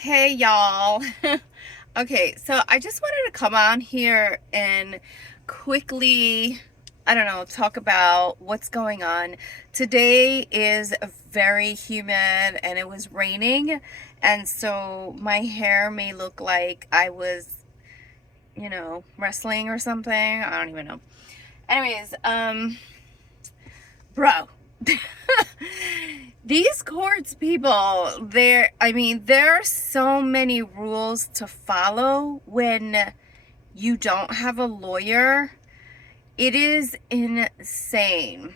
Hey y'all. Okay, so I just wanted to come on here and quickly, I don't know, talk about what's going on. Today is very humid and it was raining, and so my hair may look like I was, wrestling or something. I don't even know. Anyways, bro. These courts people, there are so many rules to follow when you don't have a lawyer. It is insane.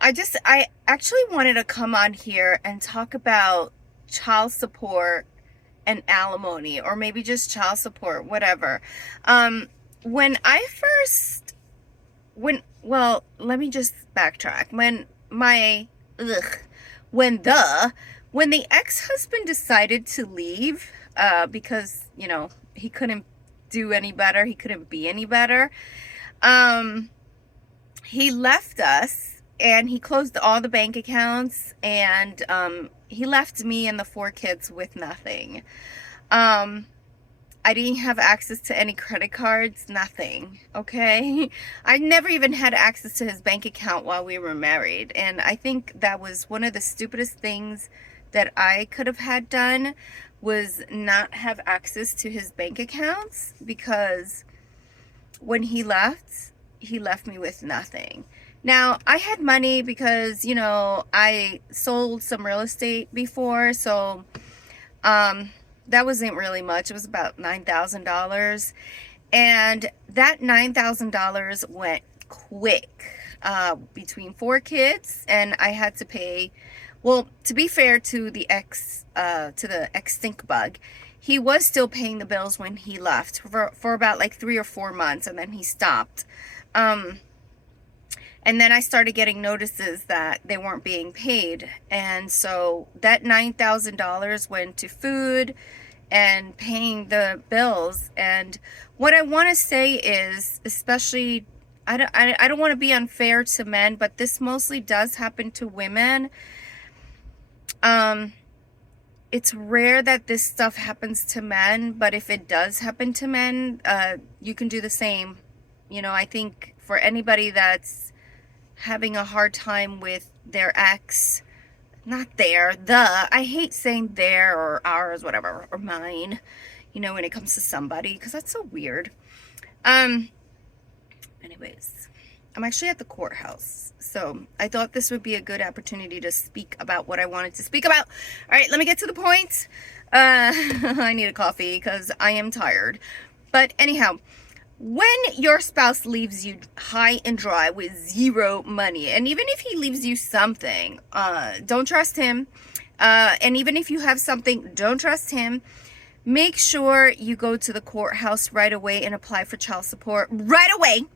I actually wanted to come on here and talk about child support and alimony, or maybe just child support, whatever. Um, when I first, well, let me just backtrack. Ugh, when the, when the ex-husband decided to leave, because, he couldn't do any better, he couldn't be any better, um, he left us and he closed all the bank accounts, and he left me and the 4 kids with nothing. Um, I didn't have access to any credit cards, nothing, okay? I never even had access to his bank account while we were married, and I think that was one of the stupidest things that I could have had done, was not have access to his bank accounts, because when he left me with nothing. Now, I had money because, I sold some real estate before, so that wasn't really much. It was about $9,000. And that $9,000 went quick, between 4 kids, and I had to pay, well, to be fair to the ex stink bug, he was still paying the bills when he left for about like 3 or 4 months, and then he stopped. And then I started getting notices that they weren't being paid. And so that $9,000 went to food and paying the bills. And what I want to say is, especially, I don't want to be unfair to men, but this mostly does happen to women. It's rare that this stuff happens to men, but if it does happen to men, you can do the same. I think for anybody that's having a hard time with their ex, not I hate saying their or ours, whatever, or mine, when it comes to somebody, because that's so weird. Anyways, I'm actually at the courthouse, so I thought this would be a good opportunity to speak about what I wanted to speak about. All right, let me get to the point. I need a coffee because I am tired. But anyhow, when your spouse leaves you high and dry with zero money, and even if he leaves you something, don't trust him. And even if you have something, don't trust him. Make sure you go to the courthouse right away and apply for child support right away.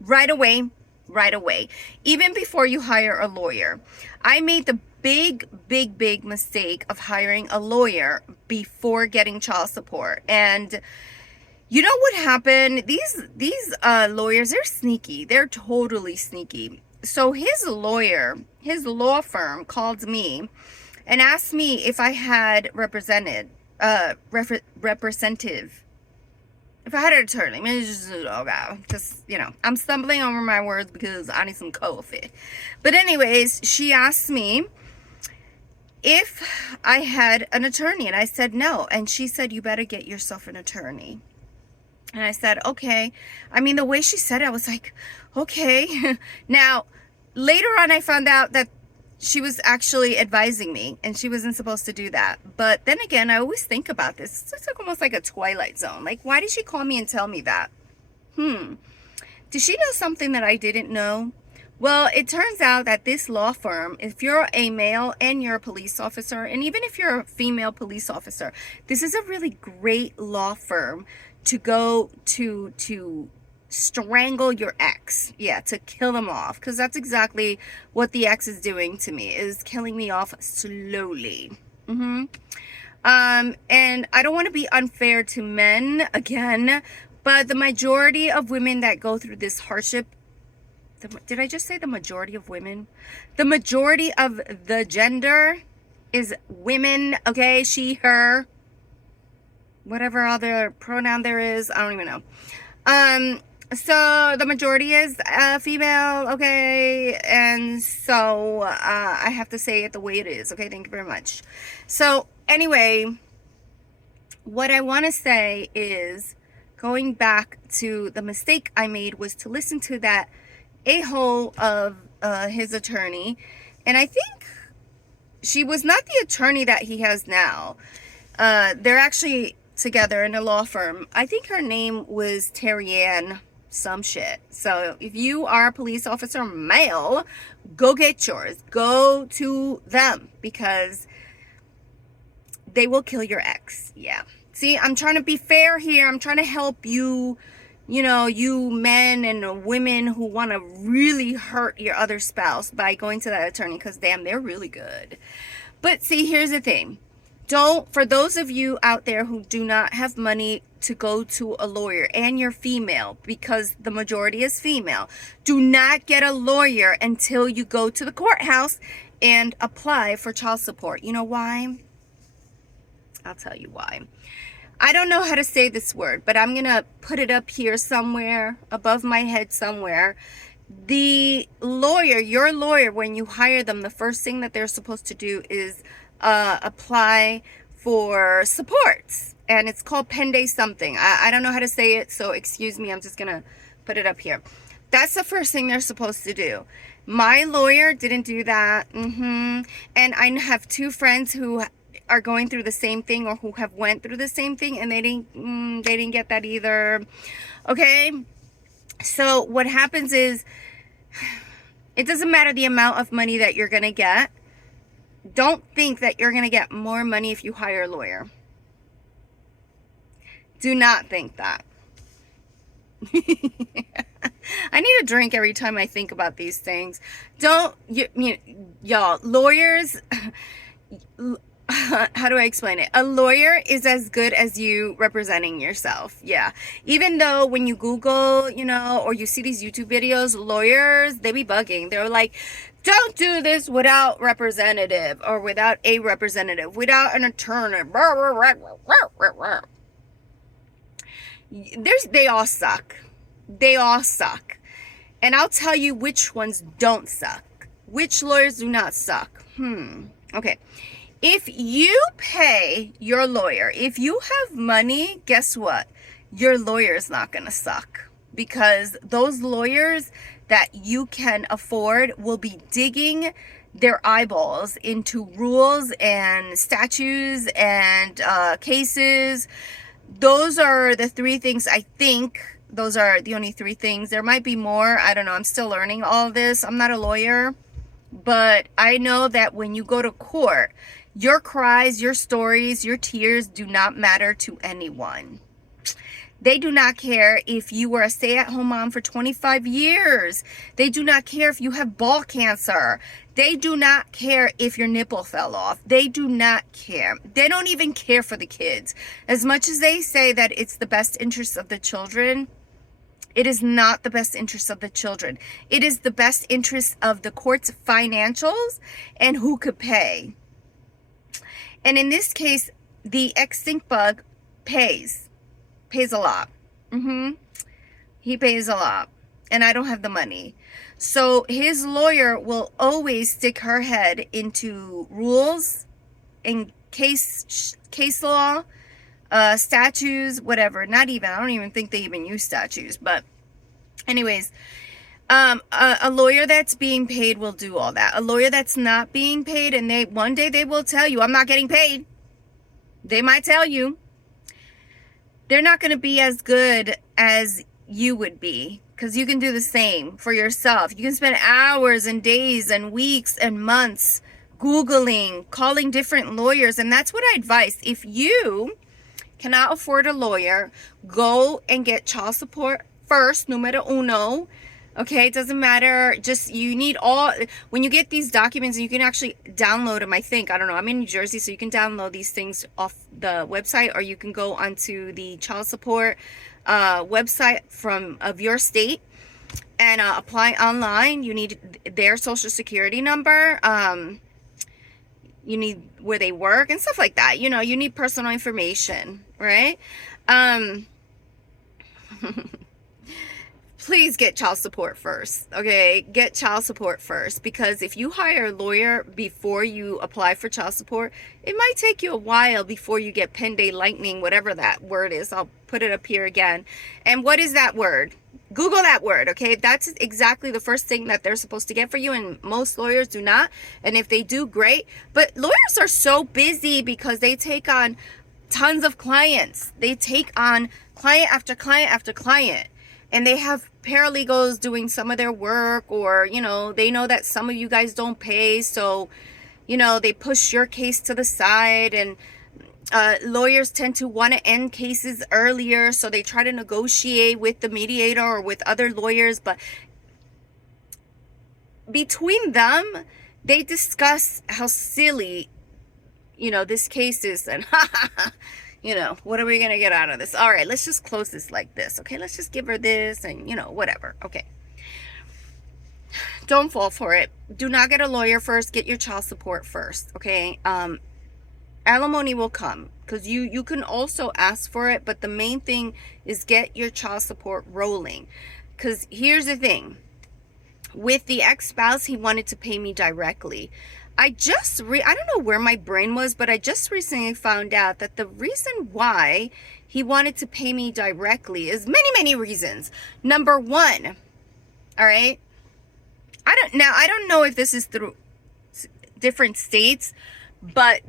Right away. Right away. Even before you hire a lawyer. I made the big mistake of hiring a lawyer before getting child support. And you know what happened? These lawyers, they're sneaky. They're totally sneaky. So his law firm called me and asked me if I had representative, if I had an attorney. I'm stumbling over my words because I need some coffee. But anyways, she asked me if I had an attorney, and I said no. And she said, you better get yourself an attorney. And I said, okay. I mean, the way she said it, I was like, okay. Now, later on, I found out that she was actually advising me, and she wasn't supposed to do that. But then again, I always think about this. It's like almost like a Twilight Zone. Like, why did she call me and tell me that? Did she know something that I didn't know? Well, it turns out that this law firm, if you're a male and you're a police officer, and even if you're a female police officer, this is a really great law firm to go to strangle your ex. Yeah, to kill them off, because that's exactly what the ex is doing to me, is killing me off slowly. And I don't want to be unfair to men again, but the majority of women that go through this hardship, did I just say the majority of women? The majority of the gender is women, okay? She, her, whatever other pronoun there is, I don't even know. So the majority is female, okay? And so I have to say it the way it is, okay? Thank you very much. So anyway, what I want to say is, going back to the mistake I made was to listen to that a-hole of his attorney. And I think she was not the attorney that he has now. They're actually together in a law firm. I think her name was Terry Ann some shit. So if you are a police officer male, go get yours. Go to them, because they will kill your ex. Yeah. See, I'm trying to be fair here. I'm trying to help you, you know, you men and women who want to really hurt your other spouse by going to that attorney, because damn, they're really good. But see, here's the thing. For those of you out there who do not have money to go to a lawyer, and you're female, because the majority is female, do not get a lawyer until you go to the courthouse and apply for child support. You know why? I'll tell you why. I don't know how to say this word, but I'm going to put it up here somewhere, above my head somewhere. The lawyer, your lawyer, when you hire them, the first thing that they're supposed to do is apply for supports. And it's called Pende something. I don't know how to say it, so excuse me. I'm just going to put it up here. That's the first thing they're supposed to do. My lawyer didn't do that. And I have two friends who are going through the same thing, or who have went through the same thing, and they didn't get that either. Okay, so what happens is, it doesn't matter the amount of money that you're gonna get. Don't think that you're gonna get more money if you hire a lawyer. Do not think that. I need a drink every time I think about these things. Y'all, lawyers, how do I explain it? A lawyer is as good as you representing yourself. Yeah. Even though when you Google, you know, or you see these YouTube videos, lawyers, they be bugging. They're like, don't do this without representative, or without a representative, without an attorney. They all suck. They all suck. And I'll tell you which ones don't suck. Which lawyers do not suck. Okay. If you pay your lawyer, if you have money, guess what? Your lawyer is not going to suck, because those lawyers that you can afford will be digging their eyeballs into rules and statutes and cases. Those are the three things. I think those are the only three things. There might be more. I don't know. I'm still learning all of this. I'm not a lawyer, but I know that when you go to court, your cries, your stories, your tears do not matter to anyone. They do not care if you were a stay-at-home mom for 25 years. They do not care if you have ball cancer. They do not care if your nipple fell off. They do not care. They don't even care for the kids. As much as they say that it's the best interest of the children, it is not the best interest of the children. It is the best interest of the court's financials and who could pay. And in this case, the ex-stink bug pays a lot. He pays a lot, and I don't have the money. So his lawyer will always stick her head into rules and case law, statutes, whatever. I don't even think they even use statutes. But anyways, a lawyer that's being paid will do all that. A lawyer that's not being paid, and one day they will tell you, I'm not getting paid. They might tell you. They're not going to be as good as you would be, because you can do the same for yourself. You can spend hours and days and weeks and months Googling, calling different lawyers. And that's what I advise. If you cannot afford a lawyer, go and get child support first, numero uno. Okay, it doesn't matter. Just, you need when you get these documents, you can actually download them, I think. I don't know. I'm in New Jersey, so you can download these things off the website, or you can go onto the child support website of your state and apply online. You need their social security number. you need where they work and stuff like that. You know, you need personal information, right? Please get child support first, okay? Get child support first, because if you hire a lawyer before you apply for child support, it might take you a while before you get Pende Lightning, whatever that word is. I'll put it up here again. And what is that word? Google that word, okay? That's exactly the first thing that they're supposed to get for you, and most lawyers do not. And if they do, great. But lawyers are so busy because they take on tons of clients. They take on client after client after client. And they have paralegals doing some of their work, or, you know, they know that some of you guys don't pay. So, you know, they push your case to the side, and lawyers tend to want to end cases earlier. So they try to negotiate with the mediator or with other lawyers. But between them, they discuss how silly, you know, this case is, and you know, what are we going to get out of this? All right, let's just close this like this. Okay, let's just give her this and, you know, whatever. Okay. Don't fall for it. Do not get a lawyer first. Get your child support first. Okay. Alimony will come, because you can also ask for it. But the main thing is get your child support rolling. Because here's the thing. With the ex-spouse, he wanted to pay me directly. I don't know where my brain was, but I just recently found out that the reason why he wanted to pay me directly is many reasons. Number one, all right, I don't know if this is through different states, but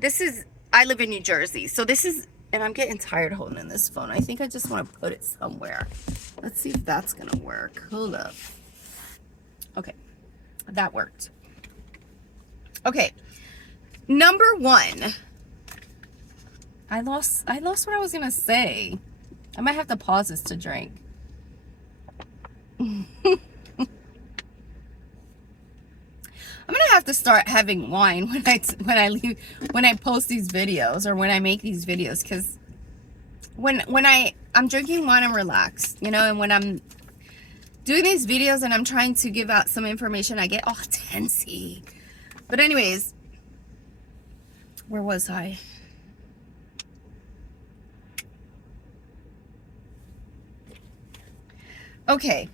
I live in New Jersey. So this is, and I'm getting tired holding this phone. I think I just want to put it somewhere. Let's see if that's going to work. Hold up. Okay, that worked. Okay, number one, I lost what I was gonna say. I might have to pause this to drink. I'm gonna have to start having wine when I post these videos, or when I make these videos, because when I'm drinking wine, I'm relaxed, you know, and when I'm doing these videos and I'm trying to give out some information, I get all tensy. But anyways, where was I? Okay,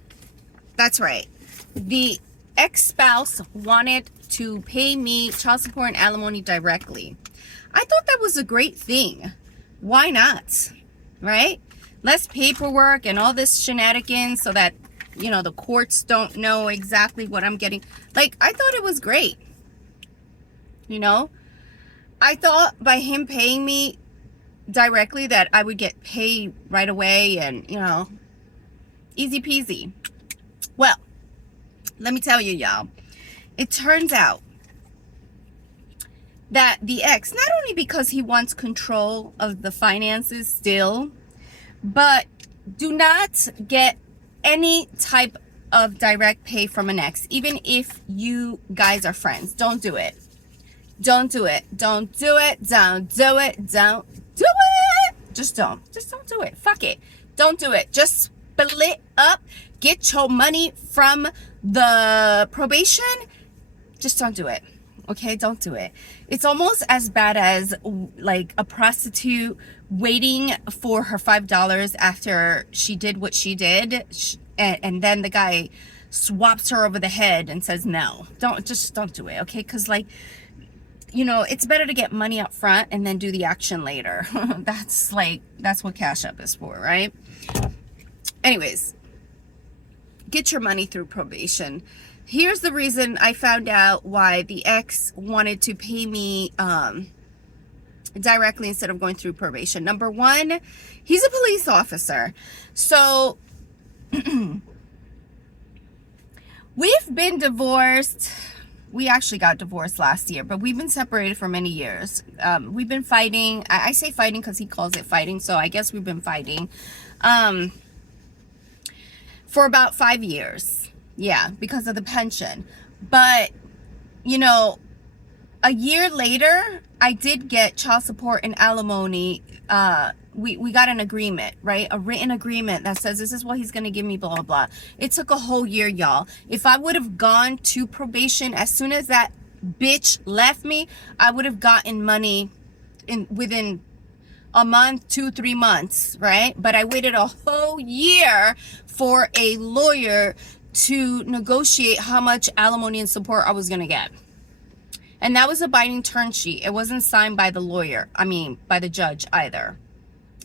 that's right. The ex-spouse wanted to pay me child support and alimony directly. I thought that was a great thing. Why not? Right? Less paperwork and all this shenanigans, so that, you know, the courts don't know exactly what I'm getting. Like, I thought it was great. You know, I thought by him paying me directly that I would get paid right away, and, you know, easy peasy. Well, let me tell you, y'all, it turns out that the ex, not only because he wants control of the finances still, but do not get any type of direct pay from an ex, even if you guys are friends. Don't do it. Don't do it. Don't do it. Don't do it. Don't do it. Just don't do it. Fuck it. Don't do it. Just split up. Get your money from the probation. Just don't do it. Okay? Don't do it. It's almost as bad as like a prostitute waiting for her $5 after she did what she did, and then the guy swaps her over the head and says no. Don't do it. Okay? Because, like, you know, it's better to get money up front and then do the action later. That's what Cash App is for, right? Anyways, get your money through probation. Here's the reason I found out why the ex wanted to pay me directly instead of going through probation. Number one, he's a police officer. So we've been divorced. We actually got divorced last year, but we've been separated for many years. We've been fighting. I say fighting because he calls it fighting, so I guess we've been fighting for about 5 years. Yeah, because of the pension. But, you know, a year later, I did get child support and alimony. We got an agreement, right? A written agreement that says this is what he's going to give me, blah, blah, blah. It took a whole year, y'all. If I would have gone to probation as soon as that bitch left me, I would have gotten money within a month, 2-3 months, right? But I waited a whole year for a lawyer to negotiate how much alimony and support I was gonna get. And that was a binding term sheet. It wasn't signed by the lawyer, by the judge either.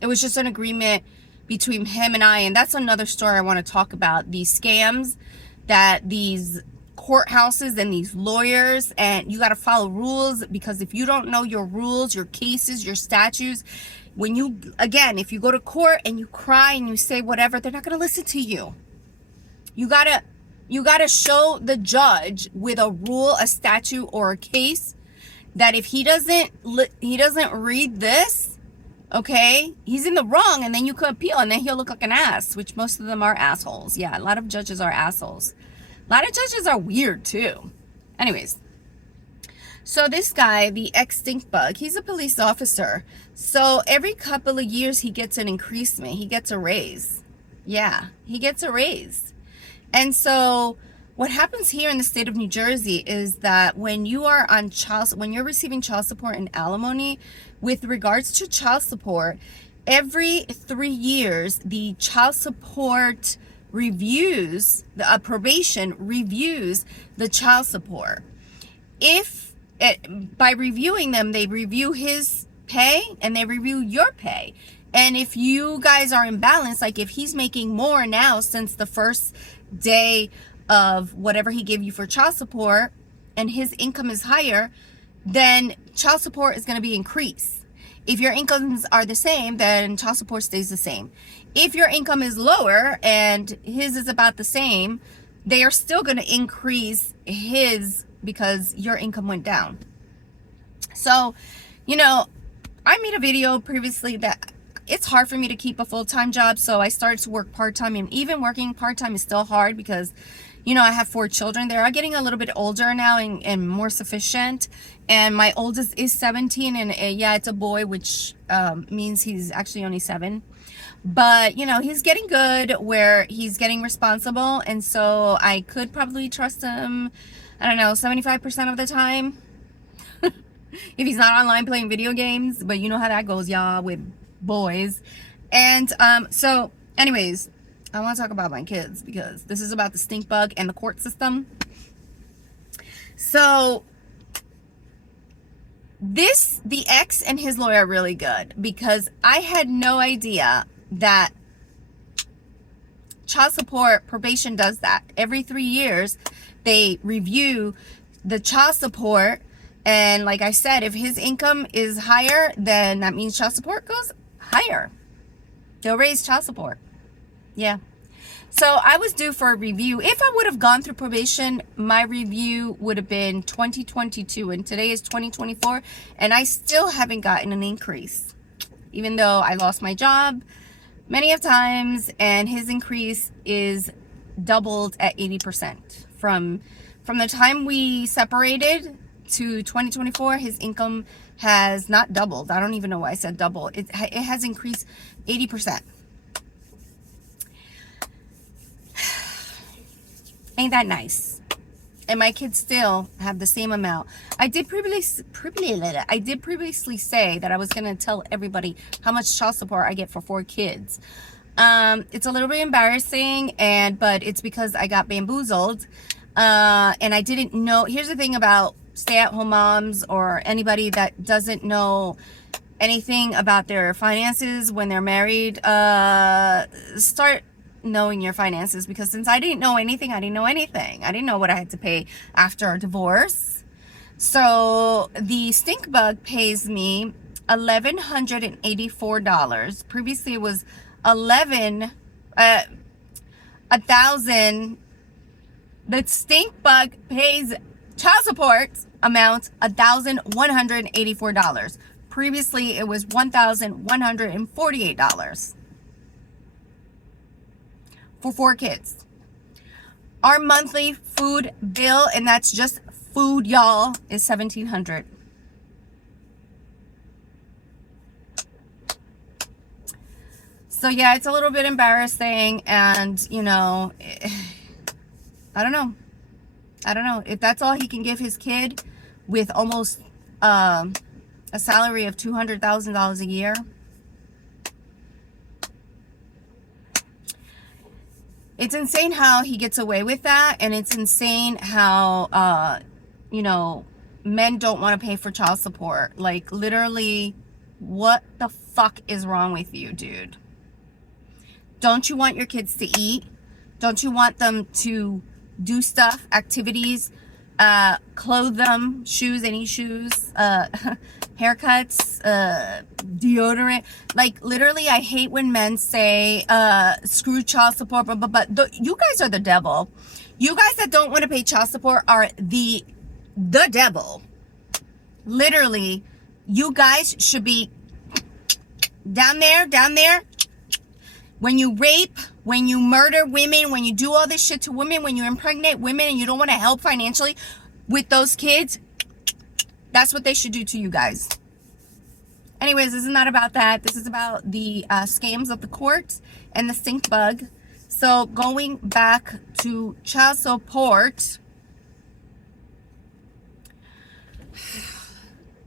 It was just an agreement between him and I. And that's another story I want to talk about. These scams that these courthouses and these lawyers, and you got to follow rules, because if you don't know your rules, your cases, your statutes, if you go to court and you cry and you say whatever, they're not going to listen to you. You gotta show the judge with a rule, a statute, or a case that if he doesn't read this, okay, he's in the wrong, and then you could appeal, and then he'll look like an ass, which most of them are assholes. Yeah, a lot of judges are assholes. A lot of judges are weird too. Anyways, so this guy, the ex-stink bug, he's a police officer. So every couple of years he gets an increasement. He gets a raise. Yeah, he gets a raise. And so what happens here in the state of New Jersey is that when you're receiving child support and alimony, with regards to child support, every 3 years, the child support reviews, the probation reviews the child support. By reviewing them, they review his pay and they review your pay. And if you guys are in balance, like if he's making more now since the first day of whatever he gave you for child support, and his income is higher, then child support is going to be increased. If your incomes are the same, then child support stays the same. If your income is lower and his is about the same, they are still going to increase his because your income went down. So, I made a video previously that it's hard for me to keep a full-time job, so I started to work part-time, and even working part-time is still hard because, I have 4 children. They are getting a little bit older now and more sufficient, and my oldest is 17, and yeah, it's a boy, which means he's actually only 7. But, he's getting good where he's getting responsible, and so I could probably trust him, 75% of the time. If he's not online playing video games, but you know how that goes, y'all, with boys. And so anyways, I want to talk about my kids because this is about the stink bug and the court system. So the ex and his lawyer are really good, because I had no idea that child support probation does that. Every 3 years they review the child support, and like I said, if his income is higher, then that means child support goes higher. They'll raise child support. Yeah. So I was due for a review. If I would have gone through probation, my review would have been 2022, and today is 2024, and I still haven't gotten an increase, even though I lost my job many of times, and his increase is doubled at 80%. From the time we separated to 2024, his income has not doubled. I don't even know why I said double. It has increased 80%. Ain't that nice? And my kids still have the same amount. I did previously say that I was going to tell everybody how much child support I get for 4 kids. It's a little bit embarrassing, but it's because I got bamboozled. And I didn't know. Here's the thing about stay-at-home moms or anybody that doesn't know anything about their finances when they're married. Start knowing your finances, because since I didn't know anything, I didn't know anything. I didn't know what I had to pay after a divorce. So the stink bug pays me $1,184. Previously it was $1,000. The stink bug pays child support amount $1,184. Previously it was $1,148 for 4 kids. Our monthly food bill, and that's just food, y'all, is $1,700. So yeah, it's a little bit embarrassing, and I don't know if that's all he can give his kid with almost a salary of $200,000 a year. It's insane how he gets away with that, and it's insane how, you know, men don't want to pay for child support. Like, literally, what the fuck is wrong with you, dude? Don't you want your kids to eat? Don't you want them to do stuff, activities, clothe them, shoes, any shoes, haircuts, deodorant? Like, literally, I hate when men say, screw child support, but you guys are the devil. You guys that don't want to pay child support are the devil. Literally, you guys should be down there. When you rape, when you murder women, when you do all this shit to women, when you impregnate women and you don't want to help financially with those kids, that's what they should do to you guys. Anyways, this is not about that. This is about the scams of the courts and the stink bug. So going back to child support,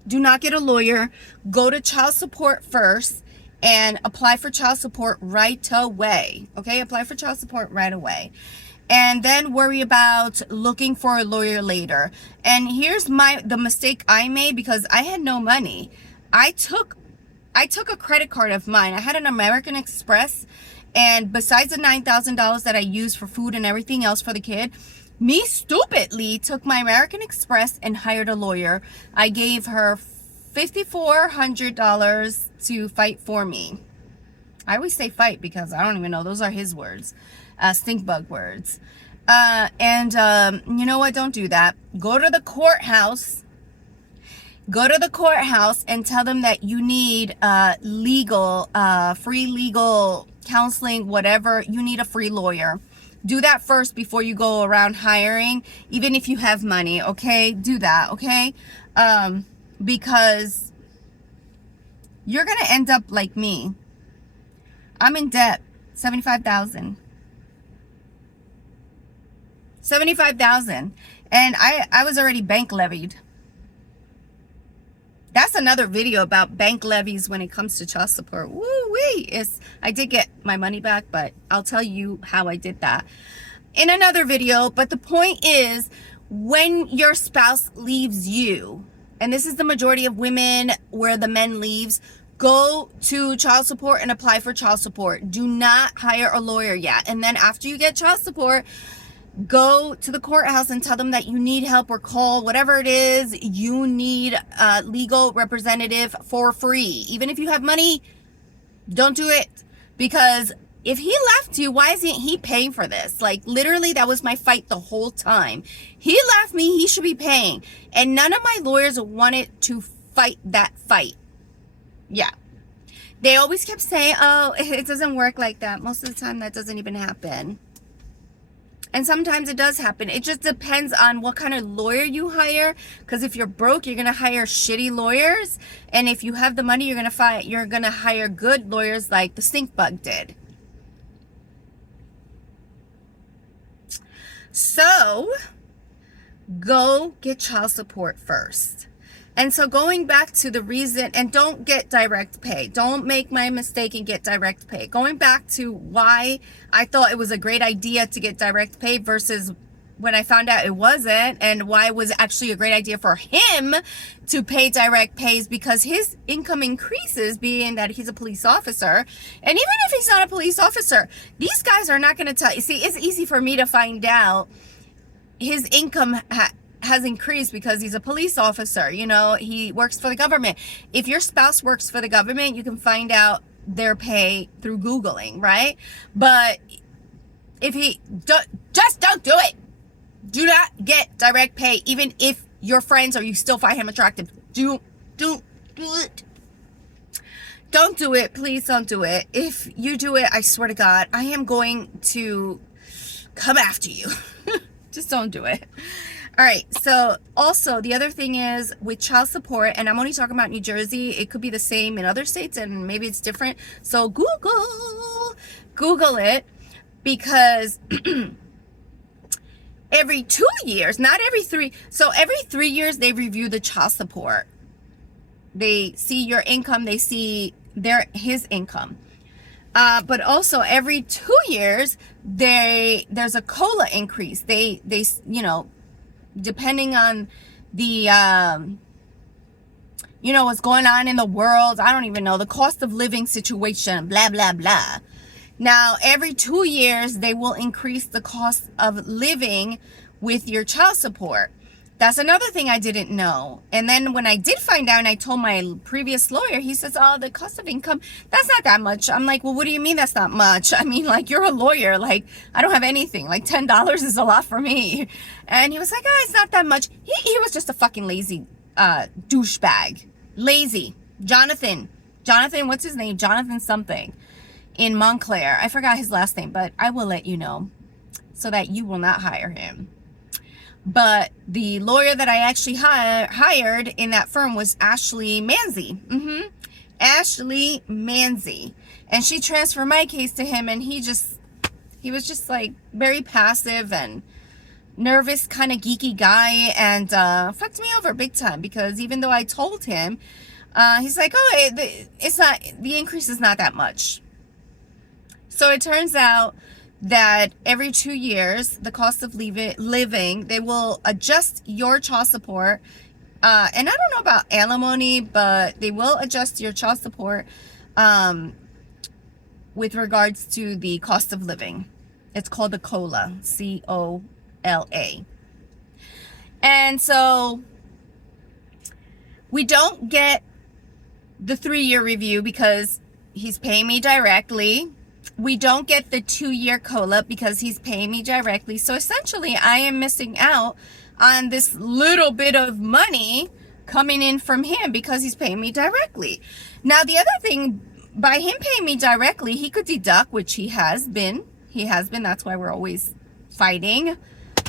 do not get a lawyer. Go to child support first and apply for child support right away. Okay, apply for child support right away. And then worry about looking for a lawyer later. And here's the mistake I made, because I had no money. I took a credit card of mine. I had an American Express, and besides the $9,000 that I used for food and everything else for the kid, me stupidly took my American Express and hired a lawyer. I gave her $5,400 to fight for me. I always say fight because I don't even know. Those are his words. Stink bug words. You know what? Don't do that. Go to the courthouse. Go to the courthouse and tell them that you need free legal counseling, whatever. You need a free lawyer. Do that first before you go around hiring, even if you have money, okay? Do that, okay? Because you're going to end up like me. I'm in debt, $75,000. $75,000. And I was already bank levied. That's another video about bank levies when it comes to child support. Woo-wee. I did get my money back, but I'll tell you how I did that in another video. But the point is, when your spouse leaves you, and this is the majority of women where the men leaves, go to child support and apply for child support. Do not hire a lawyer yet. And then after you get child support, go to the courthouse and tell them that you need help, or call whatever it is. You need a legal representative for free. Even if you have money, don't do it. Because if he left you, why isn't he paying for this? Like, literally, that was my fight the whole time. He left me, he should be paying. And none of my lawyers wanted to fight that fight. Yeah. They always kept saying, oh, it doesn't work like that. Most of the time, that doesn't even happen. And sometimes it does happen. It just depends on what kind of lawyer you hire. Because if you're broke, you're going to hire shitty lawyers. And if you have the money, you're going to hire good lawyers like the stink bug did. So, go get child support first. And so going back to the reason, and don't get direct pay. Don't make my mistake and get direct pay. Going back to why I thought it was a great idea to get direct pay versus when I found out it wasn't, and why it was actually a great idea for him to pay direct pays, because his income increases being that he's a police officer. And even if he's not a police officer, these guys are not going to tell you. See, it's easy for me to find out his income has increased because he's a police officer. You know, he works for the government. If your spouse works for the government, you can find out their pay through Googling, right? But if just don't do it. Do not get direct pay, even if you're friends or you still find him attractive. Don't do it. Don't do it. Please don't do it. If you do it, I swear to God, I am going to come after you. Just don't do it. All right. So also the other thing is with child support, and I'm only talking about New Jersey. It could be the same in other states and maybe it's different. So Google it, because every 2 years, not every three. So every 3 years they review the child support. They see your income, they see his income. But also every 2 years there's a COLA increase. They you know, depending on the you know, what's going on in the world, I don't even know, the cost of living situation, blah blah blah. Now, every 2 years, they will increase the cost of living with your child support. That's another thing I didn't know. And then when I did find out and I told my previous lawyer, he says, oh, the cost of income, that's not that much. I'm like, well, what do you mean that's not much? I mean, like, you're a lawyer. Like, I don't have anything. Like, $10 is a lot for me. And he was like, oh, it's not that much. He was just a fucking lazy douchebag. Lazy. Jonathan, what's his name? Jonathan something. In Montclair. I forgot his last name, but I will let you know so that you will not hire him. But the lawyer that I actually hired in that firm was Ashley Manzi. Ashley Manzi. And she transferred my case to him, and he was just like very passive and nervous, kind of geeky guy, and fucked me over big time, because even though I told him, he's like, oh, the increase is not that much. So it turns out that every 2 years, the cost of living, they will adjust your child support. And I don't know about alimony, but they will adjust your child support with regards to the cost of living. It's called the COLA, COLA. And so we don't get the 3-year review because he's paying me directly. We don't get the 2-year COLA because he's paying me directly. So essentially, I am missing out on this little bit of money coming in from him because he's paying me directly. Now, the other thing, by him paying me directly, he could deduct, which he has been. That's why we're always fighting,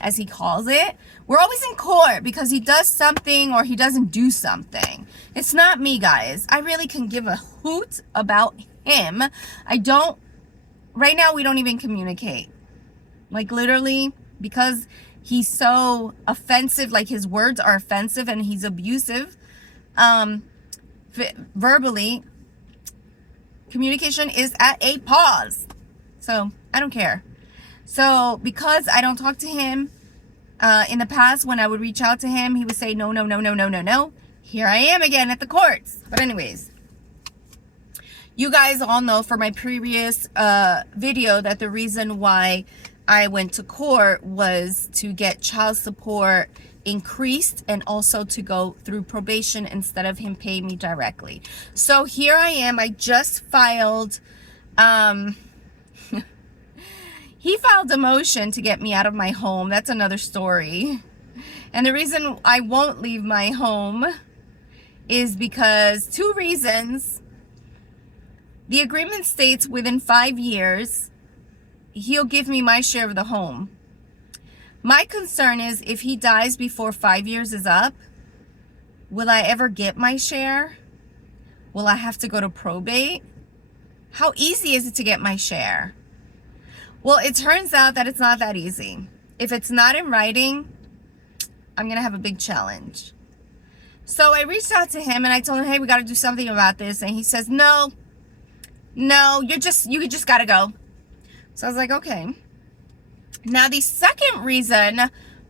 as he calls it. We're always in court because he does something or he doesn't do something. It's not me, guys. I really can give a hoot about him. Right now, we don't even communicate. Like, literally, because he's so offensive, like his words are offensive and he's abusive. Verbally, communication is at a pause. So, I don't care. So, because I don't talk to him, in the past, when I would reach out to him, he would say, no, no, no, no, no, no, no. Here I am again at the courts. But anyways, you guys all know from my previous video that the reason why I went to court was to get child support increased and also to go through probation instead of him paying me directly. So here I am. I just filed, he filed a motion to get me out of my home. That's another story. And the reason I won't leave my home is because 2 reasons. The agreement states within 5 years, he'll give me my share of the home. My concern is if he dies before 5 years is up, will I ever get my share? Will I have to go to probate? How easy is it to get my share? Well, it turns out that it's not that easy. If it's not in writing, I'm going to have a big challenge. So I reached out to him and I told him, hey, we got to do something about this. And he says, no, you just got to go. So I was like, okay. Now, the second reason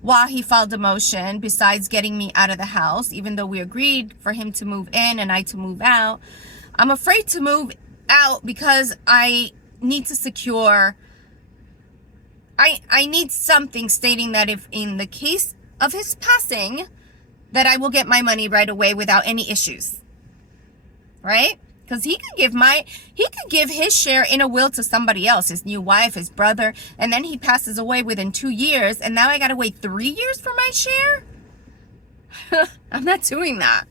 why he filed a motion, besides getting me out of the house, even though we agreed for him to move in and I to move out, I'm afraid to move out because I need to secure, I need something stating that if in the case of his passing, that I will get my money right away without any issues. Right? Because he could give his share in a will to somebody else, his new wife, his brother, and then he passes away within 2 years, and now I gotta wait 3 years for my share? I'm not doing that.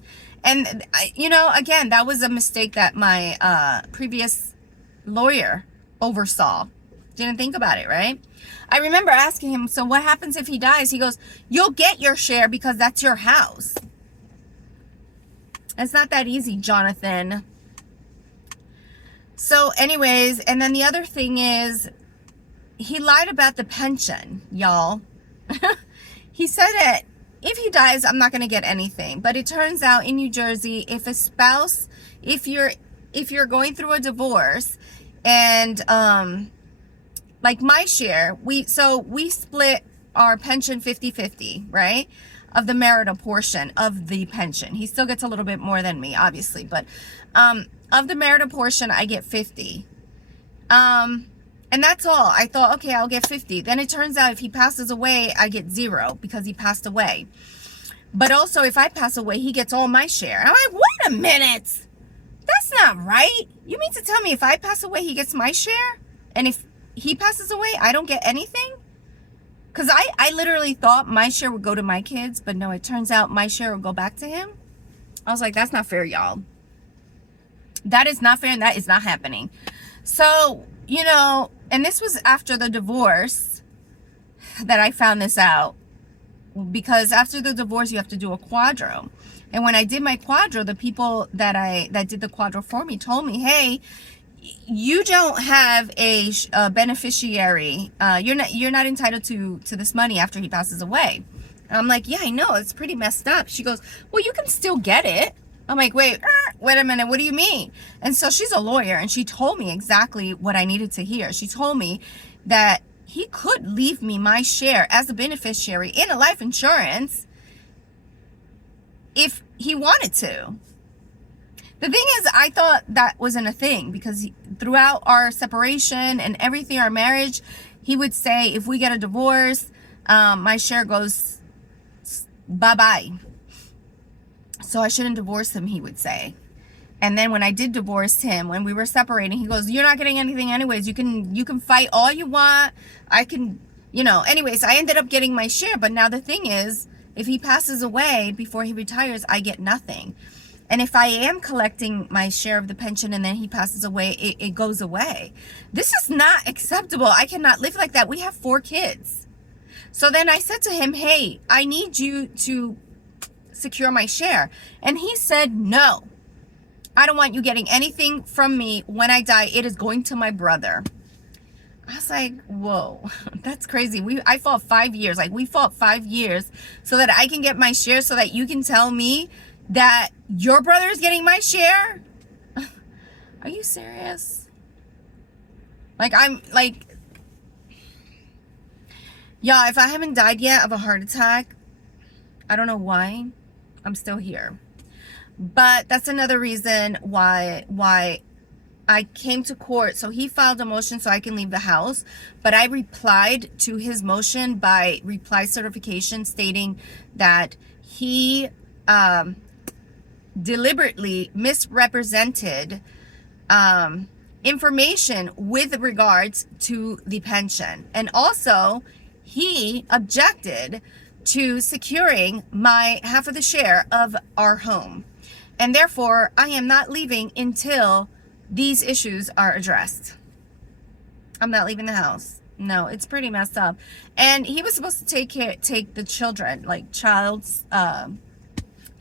And, again, that was a mistake that my previous lawyer oversaw. Didn't think about it, right? I remember asking him, so what happens if he dies? He goes, you'll get your share because that's your house. It's not that easy, Jonathan. So anyways, and then the other thing is, he lied about the pension, y'all. He said that if he dies, I'm not going to get anything. But it turns out in New Jersey, if a spouse, if you're going through a divorce, and like my share, we split our pension 50-50, right? Of the marital portion of the pension. He still gets a little bit more than me, obviously, but of the marital portion, I get 50. And that's all. I thought, okay, I'll get 50. Then it turns out if he passes away, I get 0 because he passed away. But also, if I pass away, he gets all my share. And I'm like, wait a minute. That's not right. You mean to tell me if I pass away, he gets my share? And if he passes away, I don't get anything? Because I literally thought my share would go to my kids, but no, it turns out my share will go back to him. I was like, that's not fair, y'all. That is not fair, and that is not happening. So, you know, and this was after the divorce that I found this out. Because after the divorce, you have to do a quadro. And when I did my quadro, the people that did the quadro for me told me, hey, you don't have a beneficiary. You're not entitled to this money after he passes away. And I'm like, yeah, I know. It's pretty messed up. She goes, well, you can still get it. I'm like, wait a minute. What do you mean? And so she's a lawyer, and she told me exactly what I needed to hear. She told me that he could leave me my share as a beneficiary in a life insurance if he wanted to. The thing is, I thought that wasn't a thing because throughout our separation and everything, our marriage, he would say, if we get a divorce, my share goes bye-bye. So I shouldn't divorce him, he would say. And then when I did divorce him, when we were separating, he goes, you're not getting anything anyways. You can fight all you want. I can, anyways, I ended up getting my share. But now the thing is, if he passes away before he retires, I get nothing. And if I am collecting my share of the pension and then he passes away, it goes away. This is not acceptable. I cannot live like that. We have 4 kids. So then I said to him, hey, I need you to secure my share. And he said, no, I don't want you getting anything from me when I die. It is going to my brother. I was like, whoa, that's crazy. I fought 5 years. Like, we fought 5 years so that I can get my share, so that you can tell me that your brother is getting my share? Are you serious? Like, I'm like, yeah, if I haven't died yet of a heart attack, I don't know why I'm still here. But that's another reason why I came to court. So he filed a motion so I can leave the house, but I replied to his motion by reply certification stating that he deliberately misrepresented information with regards to the pension. And also, he objected to securing my half of the share of our home. And therefore, I am not leaving until these issues are addressed. I'm not leaving the house. No, it's pretty messed up. And he was supposed to take the children, like child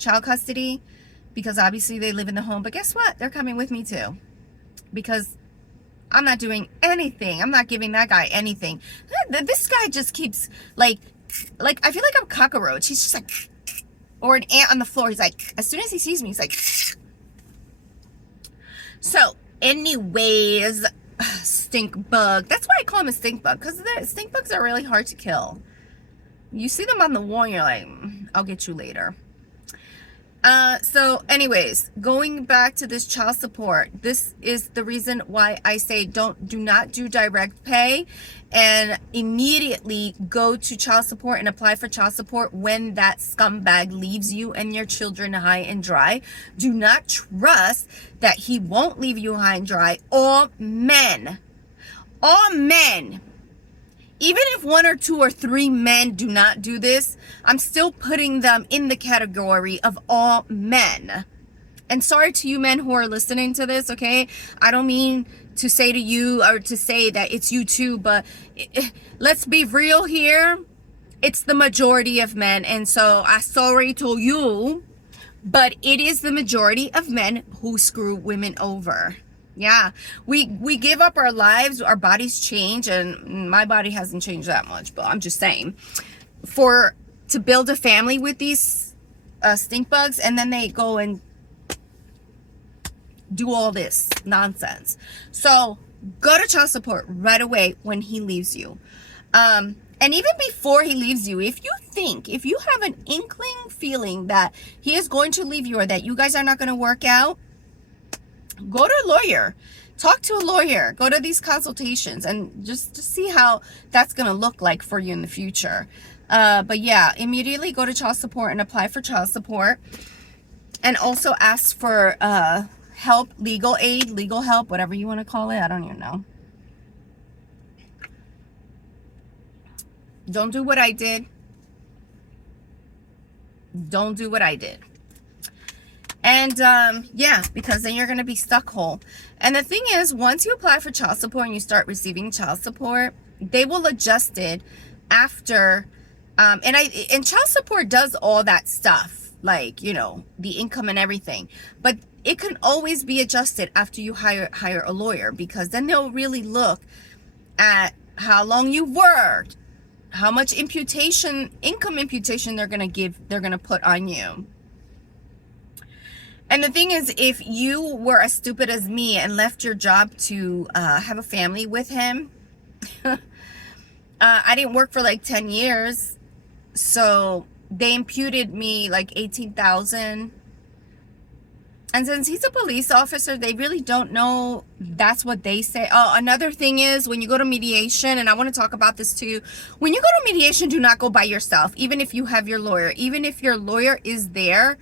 custody, because obviously they live in the home. But guess what? They're coming with me too, because I'm not doing anything. I'm not giving that guy anything. This guy just keeps like I feel like I'm a cockroach. He's just like, or an ant on the floor. He's like, as soon as he sees me, he's like. So, anyways, stink bug. That's why I call him a stink bug, because the stink bugs are really hard to kill. You see them on the wall, and you're like, I'll get you later. So anyways, going back to this child support, this is the reason why I say do not do direct pay, and immediately go to child support and apply for child support when that scumbag leaves you and your children high and dry. Do not trust that he won't leave you high and dry. All men, even if 1 or 2 or 3 men do not do this, I'm still putting them in the category of all men. And sorry to you men who are listening to this, okay? I don't mean to say to you or to say that it's you too, but let's be real here. It's the majority of men. And so I'm sorry to you, but it is the majority of men who screw women over. Yeah, we give up our lives, our bodies change, and my body hasn't changed that much, but I'm just saying. to build a family with these stink bugs, and then they go and do all this nonsense. So go to child support right away when he leaves you. And even before he leaves you, if you have an inkling feeling that he is going to leave you or that you guys are not going to work out, go to a lawyer. Talk to a lawyer. Go to these consultations and just to see how that's going to look like for you in the future. But yeah, immediately go to child support and apply for child support. And also ask for help, legal aid, legal help, whatever you want to call it. I don't even know. Don't do what I did. Don't do what I did. And yeah, because then you're going to be stuck whole. And the thing is, once you apply for child support and you start receiving child support, they will adjust it after. And child support does all that stuff, like, you know, the income and everything. But it can always be adjusted after you hire a lawyer, because then they'll really look at how long you've worked, how much income imputation they're going to put on you. And the thing is, if you were as stupid as me and left your job to have a family with him, I didn't work for like 10 years. So they imputed me like 18,000. And since he's a police officer, they really don't know. That's what they say. Oh, another thing is, when you go to mediation, and I want to talk about this too. When you go to mediation, do not go by yourself. Even if you have your lawyer, even if your lawyer is there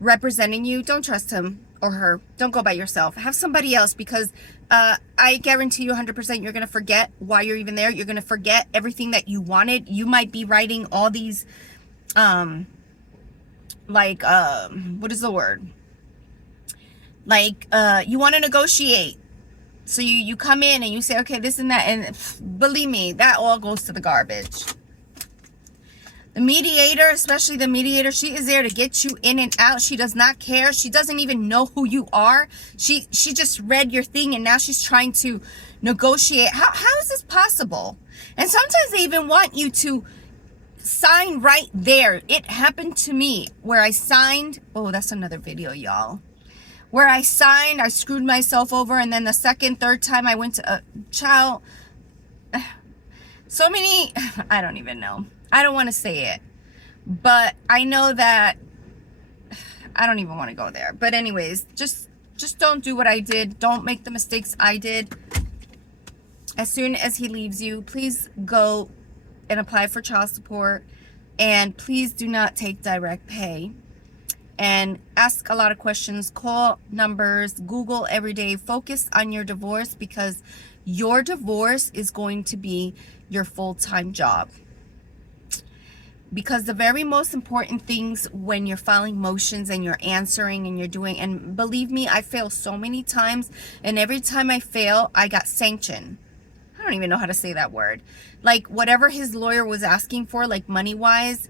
representing you, don't trust him or her. Don't go by yourself. Have somebody else, because I guarantee you 100% you're going to forget why you're even there. You're going to forget everything that you wanted. You might be writing all these, what is the word? Like, you want to negotiate. So you come in and you say, okay, this and that. And believe me, that all goes to the garbage. The mediator, especially the mediator, she is there to get you in and out. She does not care. She doesn't even know who you are. She just read your thing, and now she's trying to negotiate. How is this possible? And sometimes they even want you to sign right there. It happened to me where I signed. Oh, that's another video, y'all. Where I signed, I screwed myself over, and then the second, third time I went to a child. So many, I don't even know. I don't want to say it, but I know that I don't even want to go there. But anyways, just don't do what I did. Don't make the mistakes I did. As soon as he leaves you, please go and apply for child support, and please do not take direct pay. And ask a lot of questions, call numbers, Google every day, focus on your divorce, because your divorce is going to be your full-time job. Because the very most important things when you're filing motions and you're answering and you're doing, and believe me, I fail so many times, and every time I fail, I got sanctioned. I don't even know how to say that word. Like, whatever his lawyer was asking for, like money-wise,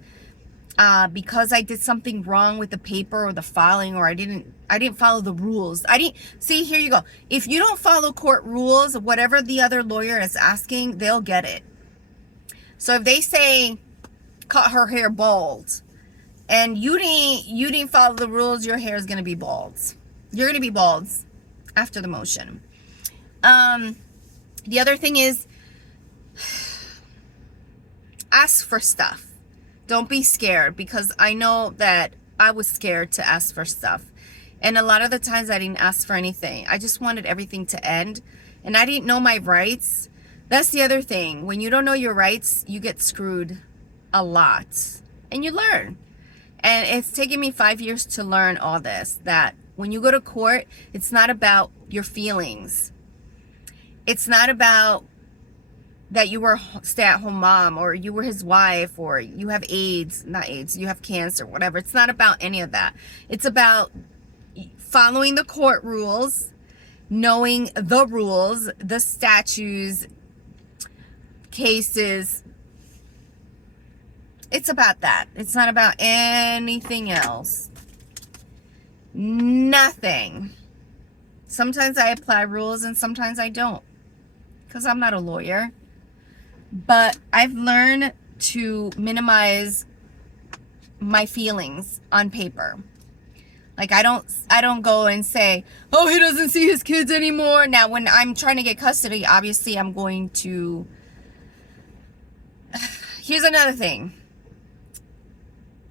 because I did something wrong with the paper or the filing, or I didn't follow the rules. See, here you go. If you don't follow court rules, whatever the other lawyer is asking, they'll get it. So if they say, cut her hair bald, and you didn't follow the rules, your hair is going to be bald. You're going to be bald after the motion. The other thing is, ask for stuff. Don't be scared, because I know that I was scared to ask for stuff. And a lot of the times I didn't ask for anything. I just wanted everything to end. And I didn't know my rights. That's the other thing. When you don't know your rights, you get screwed a lot. And you learn. And it's taken me 5 years to learn all this. That when you go to court, it's not about your feelings. It's not about that you were a stay-at-home mom, or you were his wife, or you have you have cancer, whatever. It's not about any of that. It's about following the court rules, knowing the rules, the statutes, cases. It's about that. It's not about anything else. Nothing. Sometimes I apply rules and sometimes I don't, because I'm not a lawyer. But I've learned to minimize my feelings on paper. Like, I don't go and say, oh, he doesn't see his kids anymore. Now, when I'm trying to get custody, obviously I'm going to... Here's another thing.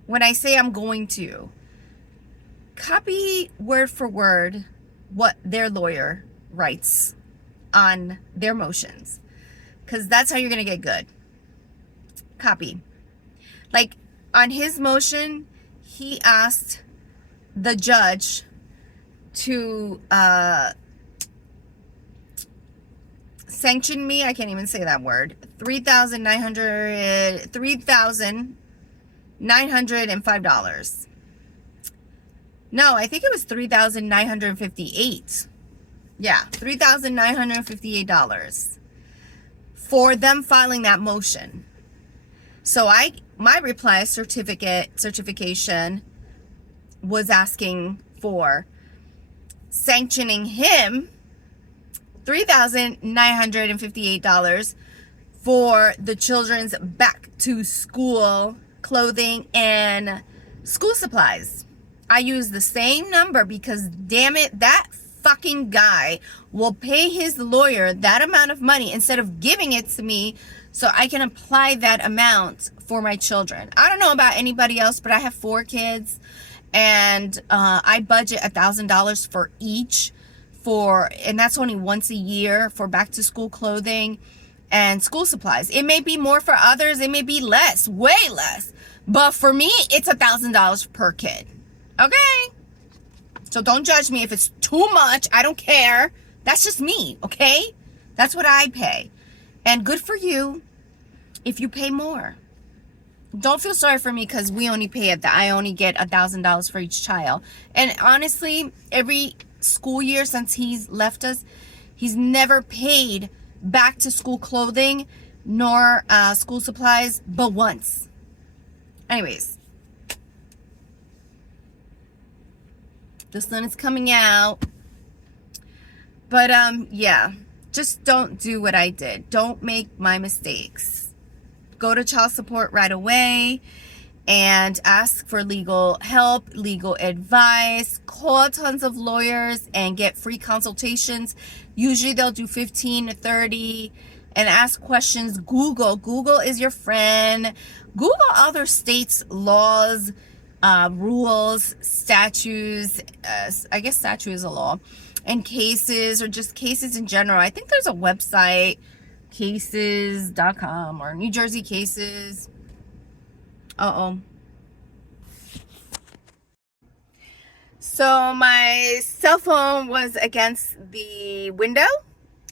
When I say I'm going to, copy word for word what their lawyer writes on their motions. Because that's how you're going to get good. Copy. Like, on his motion, he asked the judge to sanction me. I can't even say that word. $3,905. No, I think it was $3,958. Yeah, $3,958 for them filing that motion. So my reply certification was asking for sanctioning him $3,958 for the children's back to school clothing and school supplies. I use the same number because, damn it, that fucking guy will pay his lawyer that amount of money instead of giving it to me so I can apply that amount for my children. I don't know about anybody else, but I have 4 kids, and I budget $1,000 for each, and that's only once a year, for back to school clothing and school supplies. It may be more for others, it may be less, way less, but for me, it's $1,000 per kid. Okay? So don't judge me if it's too much. I don't care. That's just me, okay? That's what I pay. And good for you if you pay more. Don't feel sorry for me because we only pay I only get $1,000 for each child. And honestly, every school year since he's left us, he's never paid back to school clothing nor school supplies but once. Anyways, the sun is coming out. But yeah, just don't do what I did. Don't make my mistakes. Go to child support right away and ask for legal help, legal advice. Call tons of lawyers and get free consultations. Usually they'll do 15 to 30, and ask questions. Google is your friend. Google other states' laws, rules, statutes. I guess statute is a law. And cases, or just cases in general. I think there's a website, cases.com, or New Jersey Cases. So my cell phone was against the window,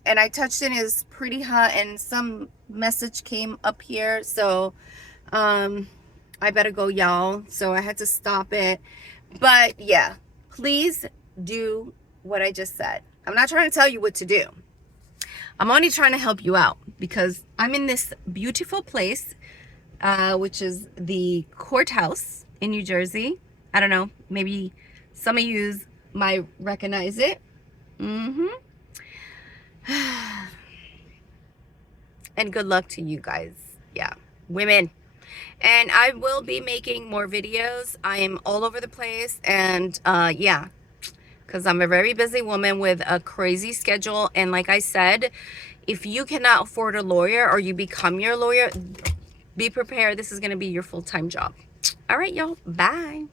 and I touched it. It was pretty hot, and some message came up here. So I better go, y'all. So I had to stop it. But yeah, please do what I just said. I'm not trying to tell you what to do. I'm only trying to help you out because I'm in this beautiful place, which is the courthouse in New Jersey. I don't know, maybe some of you might recognize it. And good luck to you guys. Yeah, women. And I will be making more videos. I am all over the place, and yeah, because I'm a very busy woman with a crazy schedule. And like I said, if you cannot afford a lawyer or you become your lawyer, be prepared. This is going to be your full-time job. All right, y'all. Bye.